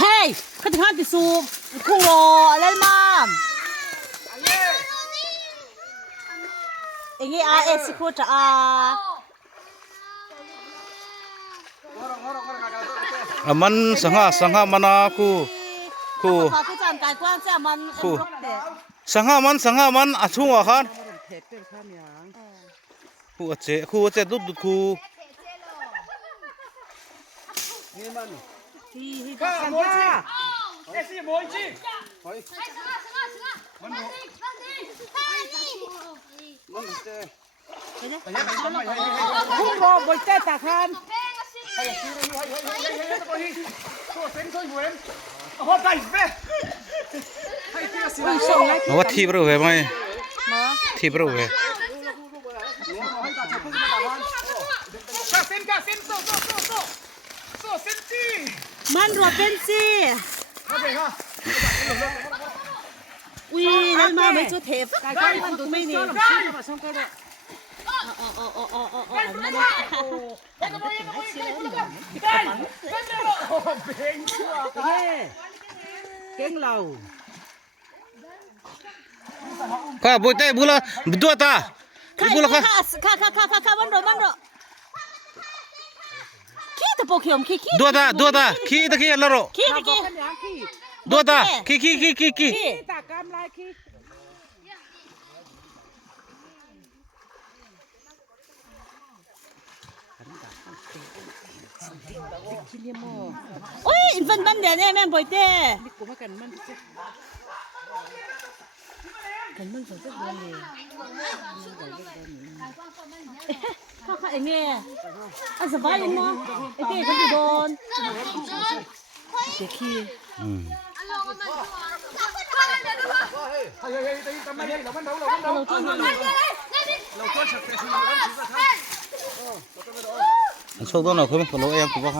เฮ้ยเขาจะทำติสูคู่รออะไรมาอย่างงี้เอสคู่จะมันสังหามันคูพอผู้จัดการกว้างจะมันสังหามันชุ่งคันคูเจดุดคูคู่รอบนเจ้าตาคันว่าทีบรู้ไหมทีบรู้ไหมมันรวดเป็นสิอุ้ยนั่นมาไม่ชุดเทปมันดูไม่นี่เก่งเราข้าบุตรบุลดัวตาบุลข้ามันรอขี้ตะโปกเขียมขี้ดัวตาขี้ตะกี้ละรอขี้ดัวตาขี้ตากำลายขี้โอ้ยอินฟันบันเดี๋ยวเนี่ยแม่บ่อยเต้กันมันสนใจเรื่องเลยข้าเองเนี่ยสบายยังมั้งไอ้เก๋เขาจะโดนเด็กขี้โชคดีนะคุณพอรู้เองคุณว่า